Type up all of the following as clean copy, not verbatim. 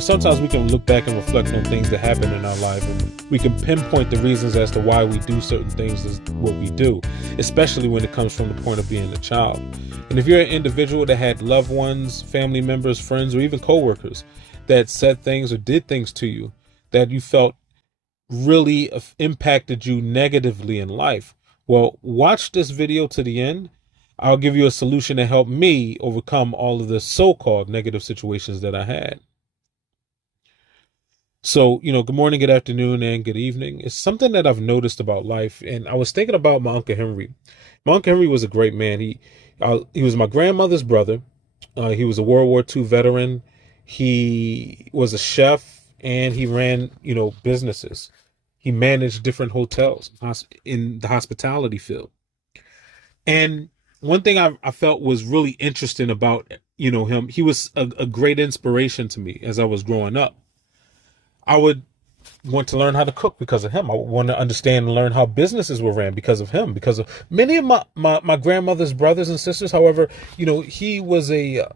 Sometimes we can look back and reflect on things that happen in our life, and we can pinpoint the reasons as to why we do certain things as what we do, especially when it comes from the point of being a child. And if you're an individual that had loved ones, family members, friends, or even coworkers that said things or did things to you that you felt really impacted you negatively in life, well, watch this video to the end. I'll give you a solution to help me overcome all of the so-called negative situations that I had. So, good morning, good afternoon, and good evening. It's something that I've noticed about life, and I was thinking about my Uncle Henry. My Uncle Henry was a great man. He was my grandmother's brother. He was a World War II veteran. He was a chef, and he ran, businesses. He managed different hotels in the hospitality field. And one thing I felt was really interesting about, him, he was a great inspiration to me as I was growing up. I would want to learn how to cook because of him. I would want to understand and learn how businesses were ran because of him, because of many of my grandmother's brothers and sisters. However, he was a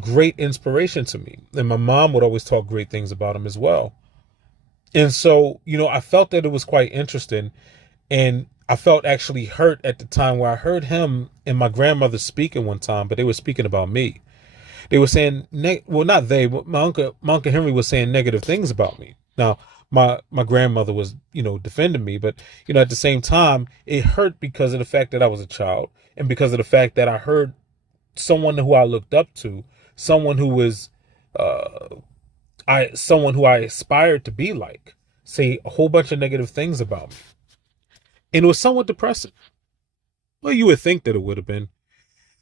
great inspiration to me. And my mom would always talk great things about him as well. And so, I felt that it was quite interesting. And I felt actually hurt at the time where I heard him and my grandmother speaking one time, but they were speaking about me. They were saying, not they, but my uncle Henry was saying negative things about me. Now, my grandmother was, defending me, but, at the same time, it hurt because of the fact that I was a child and because of the fact that I heard someone who I looked up to, someone who was, someone who I aspired to be like, say a whole bunch of negative things about me. And it was somewhat depressing. Well, you would think that it would have been.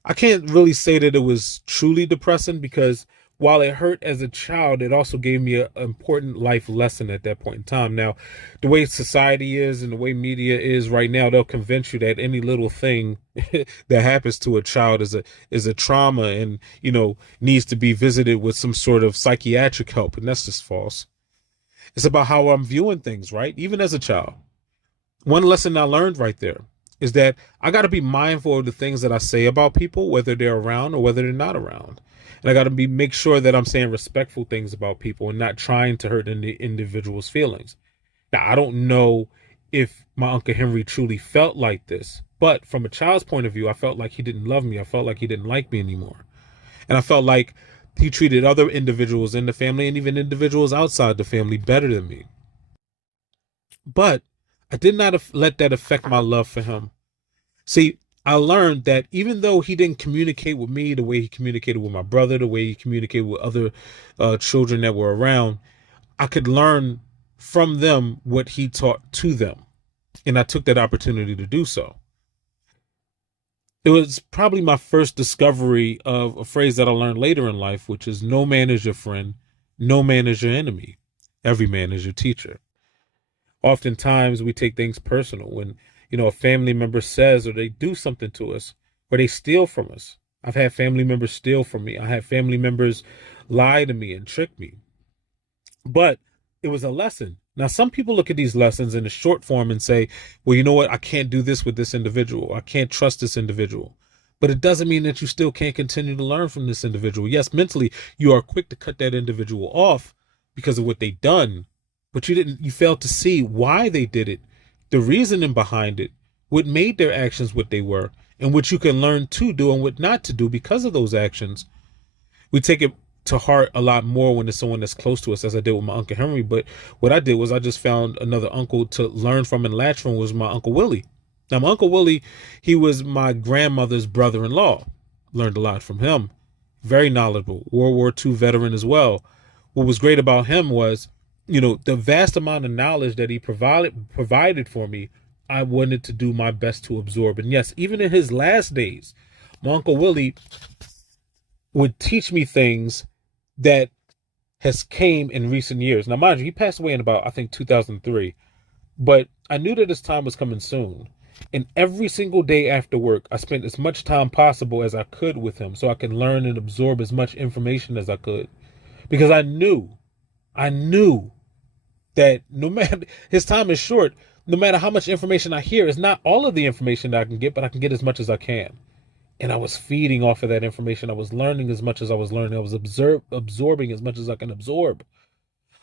I can't really say that it was truly depressing because while it hurt as a child, it also gave me an important life lesson at that point in time. Now, the way society is and the way media is right now, they'll convince you that any little thing that happens to a child is a trauma and, needs to be visited with some sort of psychiatric help. And that's just false. It's about how I'm viewing things, right? Even as a child. One lesson I learned right there is that I got to be mindful of the things that I say about people, whether they're around or whether they're not around. And I got to make sure that I'm saying respectful things about people and not trying to hurt any individual's feelings. Now, I don't know if my Uncle Henry truly felt like this, but from a child's point of view, I felt like he didn't love me. I felt like he didn't like me anymore. And I felt like he treated other individuals in the family and even individuals outside the family better than me. But I did not let that affect my love for him. See, I learned that even though he didn't communicate with me the way he communicated with my brother, the way he communicated with other children that were around, I could learn from them what he taught to them. And I took that opportunity to do so. It was probably my first discovery of a phrase that I learned later in life, which is no man is your friend, no man is your enemy, every man is your teacher. Oftentimes we take things personal when, a family member says or they do something to us or they steal from us. I've had family members steal from me. I had family members lie to me and trick me. But it was a lesson. Now, some people look at these lessons in the short form and say, well, you know what? I can't do this with this individual. I can't trust this individual. But it doesn't mean that you still can't continue to learn from this individual. Yes, mentally, you are quick to cut that individual off because of what they've done. But you failed to see why they did it, the reasoning behind it, what made their actions what they were, and what you can learn to do and what not to do because of those actions. We take it to heart a lot more when it's someone that's close to us, as I did with my Uncle Henry. But what I did was I just found another uncle to learn from and latch from was my Uncle Willie. Now, my Uncle Willie, he was my grandmother's brother-in-law. Learned a lot from him. Very knowledgeable. World War II veteran as well. What was great about him was, the vast amount of knowledge that he provided for me, I wanted to do my best to absorb. And yes, even in his last days, my Uncle Willie would teach me things that has came in recent years. Now, mind you, he passed away in about, I think, 2003. But I knew that his time was coming soon. And every single day after work, I spent as much time possible as I could with him so I could learn and absorb as much information as I could. Because I knew that no matter, his time is short, no matter how much information I hear, it's not all of the information that I can get, but I can get as much as I can. And I was feeding off of that information. I was learning as much as I was learning. I was absorbing as much as I can absorb.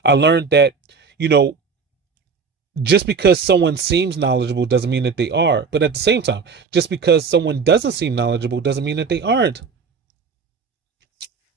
I learned that, you know, just because someone seems knowledgeable doesn't mean that they are. But at the same time, just because someone doesn't seem knowledgeable doesn't mean that they aren't.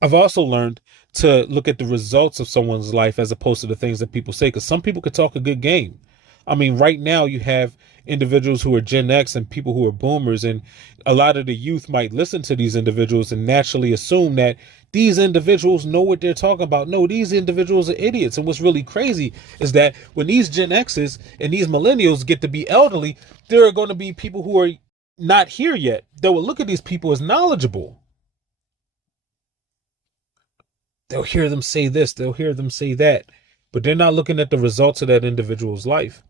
I've also learned to look at the results of someone's life as opposed to the things that people say, because some people could talk a good game. I mean, right now you have individuals who are Gen X and people who are boomers, and a lot of the youth might listen to these individuals and naturally assume that these individuals know what they're talking about. No, these individuals are idiots. And what's really crazy is that when these Gen X's and these millennials get to be elderly, there are going to be people who are not here yet that will look at these people as knowledgeable. They'll hear them say this, they'll hear them say that, but they're not looking at the results of that individual's life.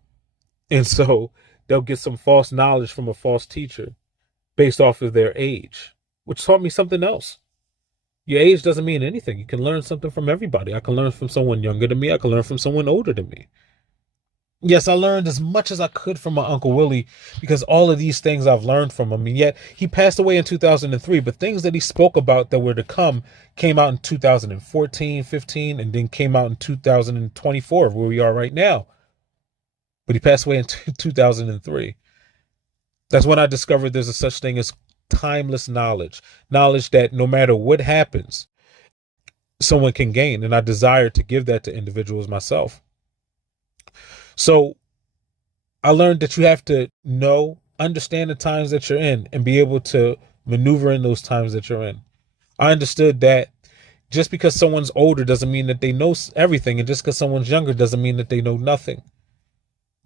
And so they'll get some false knowledge from a false teacher based off of their age, which taught me something else. Your age doesn't mean anything. You can learn something from everybody. I can learn from someone younger than me. I can learn from someone older than me. Yes, I learned as much as I could from my Uncle Willie because all of these things I've learned from him. And yet he passed away in 2003, but things that he spoke about that were to come came out in 2014, 15, and then came out in 2024, where we are right now. But he passed away in 2003. That's when I discovered there's a such thing as timeless knowledge, knowledge that no matter what happens, someone can gain. And I desire to give that to individuals myself. So I learned that you have to understand the times that you're in and be able to maneuver in those times that you're in. I understood that just because someone's older doesn't mean that they know everything. And just because someone's younger doesn't mean that they know nothing.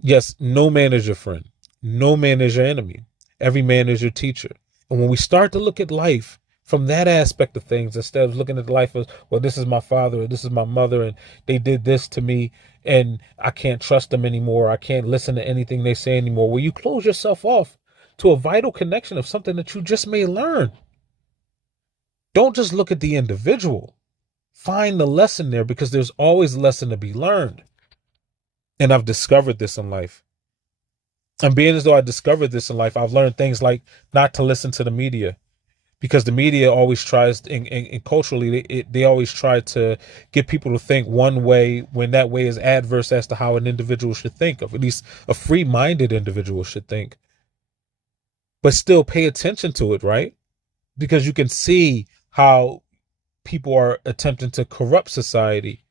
Yes, no man is your friend. No man is your enemy. Every man is your teacher. And when we start to look at life from that aspect of things, instead of looking at life as, well, this is my father, or this is my mother, and they did this to me, and I can't trust them anymore. I can't listen to anything they say anymore. Well, you close yourself off to a vital connection of something that you just may learn. Don't just look at the individual. Find the lesson there, because there's always a lesson to be learned. And I've discovered this in life. And being as though I discovered this in life, I've learned things like not to listen to the media, because the media always tries, and culturally, they always try to get people to think one way when that way is adverse as to how an individual should think, or at least a free-minded individual should think. But still pay attention to it, right? Because you can see how people are attempting to corrupt society,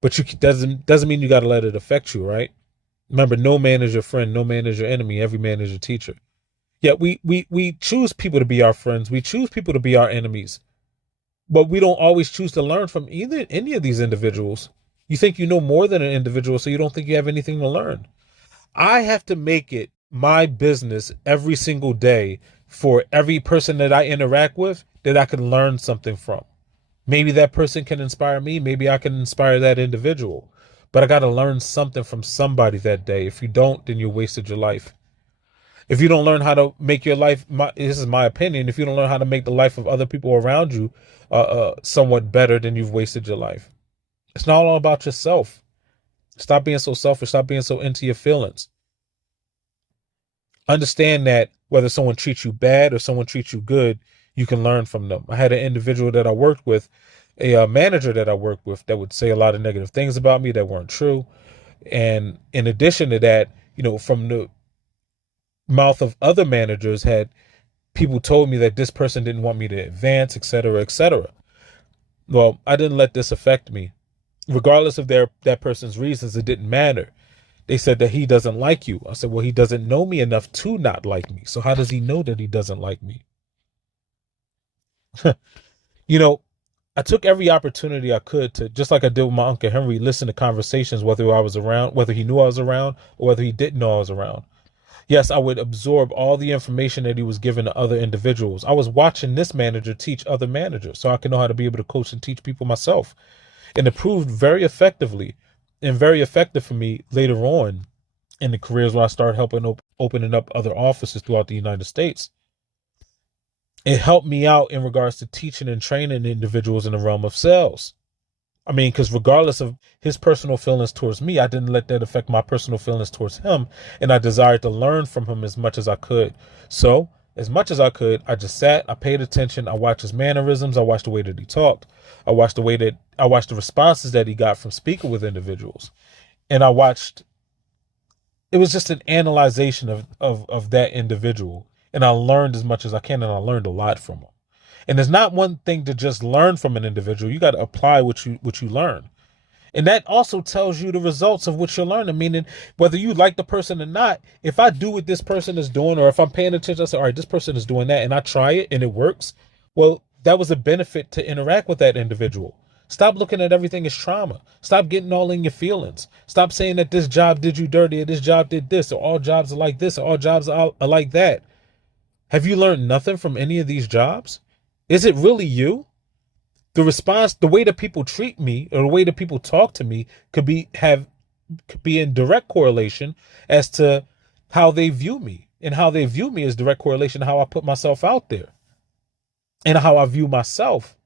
but you doesn't mean you got to let it affect you, right? Remember, no man is your friend, no man is your enemy, every man is your teacher. Yeah, we choose people to be our friends. We choose people to be our enemies. But we don't always choose to learn from any of these individuals. You think you know more than an individual, so you don't think you have anything to learn. I have to make it my business every single day for every person that I interact with that I can learn something from. Maybe that person can inspire me. Maybe I can inspire that individual. But I got to learn something from somebody that day. If you don't, then you wasted your life. If you don't learn how to make your life, this is my opinion, if you don't learn how to make the life of other people around you somewhat better, then you've wasted your life. It's not all about yourself. Stop being so selfish. Stop being so into your feelings. Understand that whether someone treats you bad or someone treats you good, you can learn from them. I had an individual that I worked with, a manager that I worked with, that would say a lot of negative things about me that weren't true. And in addition to that, from the mouth of other managers, had people told me that this person didn't want me to advance, etc., etc. Well, I didn't let this affect me. Regardless of that person's reasons, it didn't matter. They said that he doesn't like you. I said, well, he doesn't know me enough to not like me. So how does he know that he doesn't like me? I took every opportunity I could to, just like I did with my Uncle Henry, listen to conversations, whether I was around, whether he knew I was around, or whether he didn't know I was around. Yes, I would absorb all the information that he was giving to other individuals. I was watching this manager teach other managers so I can know how to be able to coach and teach people myself. And it proved very effectively and very effective for me later on in the careers when I started helping opening up other offices throughout the United States. It helped me out in regards to teaching and training individuals in the realm of sales. I mean, because regardless of his personal feelings towards me, I didn't let that affect my personal feelings towards him. And I desired to learn from him as much as I could. So as much as I could, I just sat, I paid attention, I watched his mannerisms, I watched the way that he talked, I watched the responses that he got from speaking with individuals. And it was just an analyzation of that individual. And I learned as much as I can, and I learned a lot from him. And there's not one thing to just learn from an individual. You got to apply what you learn. And that also tells you the results of what you're learning, meaning whether you like the person or not, if I do what this person is doing, or if I'm paying attention, I say, all right, this person is doing that, and I try it and it works. Well, that was a benefit to interact with that individual. Stop looking at everything as trauma. Stop getting all in your feelings. Stop saying that this job did you dirty, or this job did this, or all jobs are like this, or all jobs are like that. Have you learned nothing from any of these jobs? Is it really you? The response, the way that people treat me, or the way that people talk to me could be in direct correlation as to how they view me. And how they view me is direct correlation to how I put myself out there and how I view myself.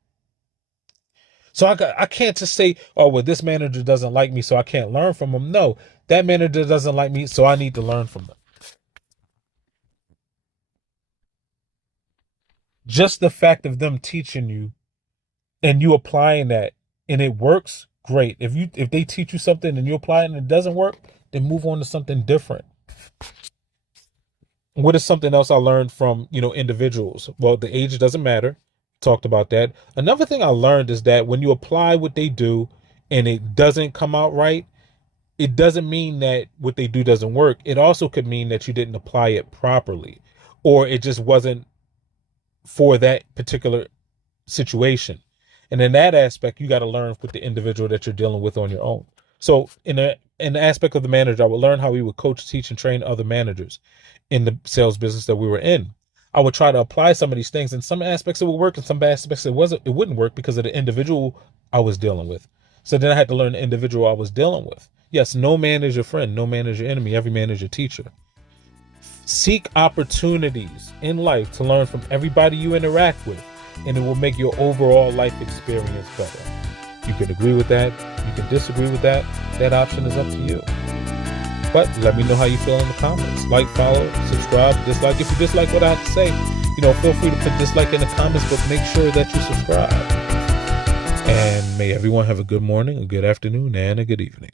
So I can't just say, oh, well, this manager doesn't like me, so I can't learn from him. No, that manager doesn't like me, so I need to learn from them. Just the fact of them teaching you and you applying that and it works, great. If they teach you something and you apply it and it doesn't work, then move on to something different. What is something else I learned from, individuals? Well, the age doesn't matter. Talked about that. Another thing I learned is that when you apply what they do and it doesn't come out right, it doesn't mean that what they do doesn't work. It also could mean that you didn't apply it properly, or it just wasn't for that particular situation. And in that aspect, you got to learn with the individual that you're dealing with on your own. So in the aspect of the manager, I would learn how we would coach, teach, and train other managers in the sales business that we were in. I would try to apply some of these things. In some aspects it would work, in some aspects it wouldn't work because of the individual I was dealing with. So then I had to learn the individual I was dealing with. Yes, no man is your friend, no man is your enemy, every man is your teacher. Seek opportunities in life to learn from everybody you interact with, and it will make your overall life experience better. You can agree with that, you can disagree with that. That option is up to you. But let me know how you feel in the comments. Like, follow, subscribe, dislike. If you dislike what I have to say, feel free to put dislike in the comments, but make sure that you subscribe. And may everyone have a good morning, a good afternoon, and a good evening.